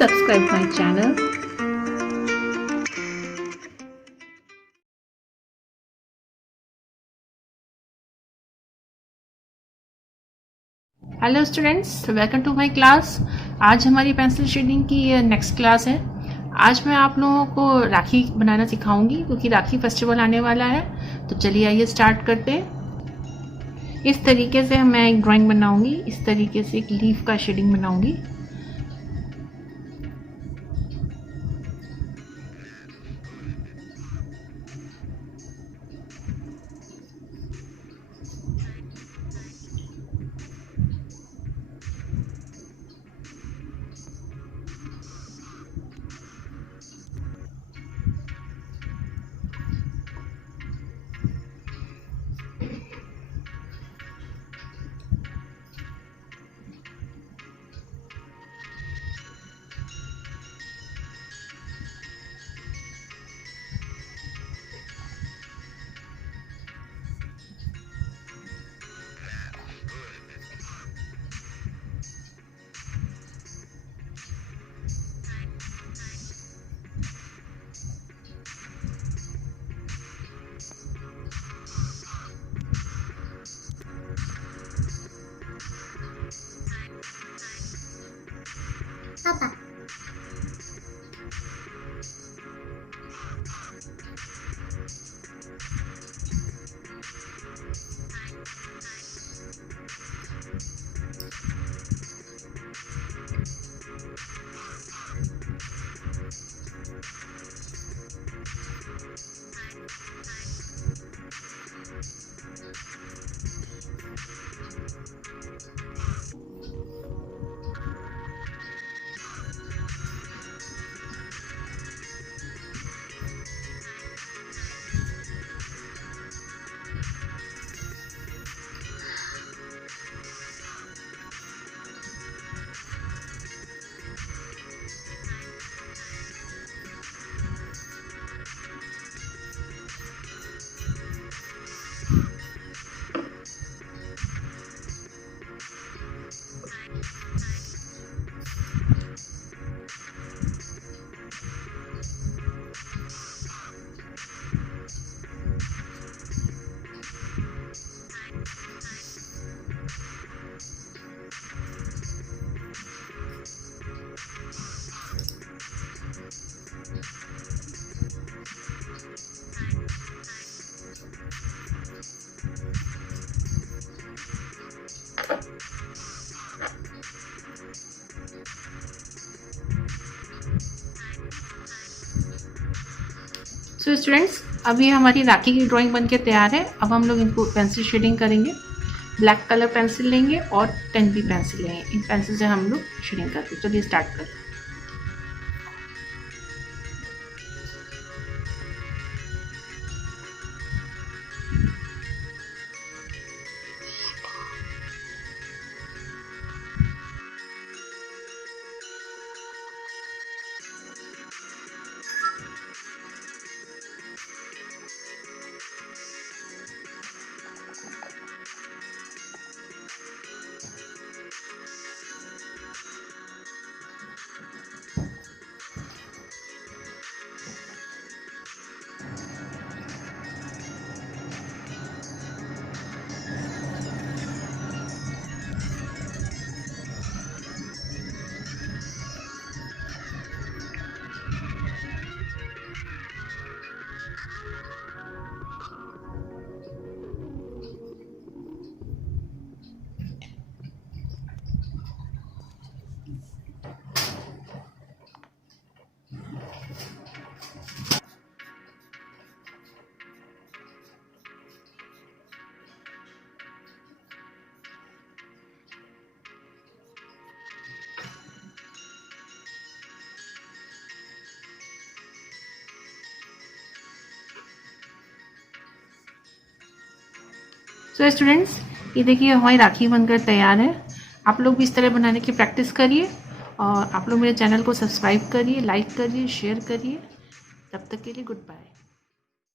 subscribe my channel. Hello students, welcome to my class. आज हमारी pencil shading की next class है। आज मैं आप लोगों को राखी बनाना सिखाऊंगी क्योंकि राखी फेस्टिवल आने वाला है। तो चलिए आइए स्टार्ट करते हैं। इस तरीके से मैं एक ड्राइंग बनाऊंगी, इस तरीके से एक लीफ का शेडिंग बनाऊंगी। Papa. सो स्टूडेंट्स, अभी हमारी राखी की ड्राइंग बनके तैयार है। अब हम लोग इनको पेंसिल शेडिंग करेंगे। ब्लैक कलर पेंसिल लेंगे और 10B पेंसिल लेंगे। इन पेंसिल से हम लोग शेडिंग करते। चलिए स्टार्ट करते हैं। सो स्टूडेंट्स, ये देखिए हमारी राखी बनकर तैयार है। आप लोग भी इस तरह बनाने की प्रैक्टिस करिए और आप लोग मेरे चैनल को सब्सक्राइब करिए, लाइक करिए, शेयर करिए। तब तक के लिए गुड बाय।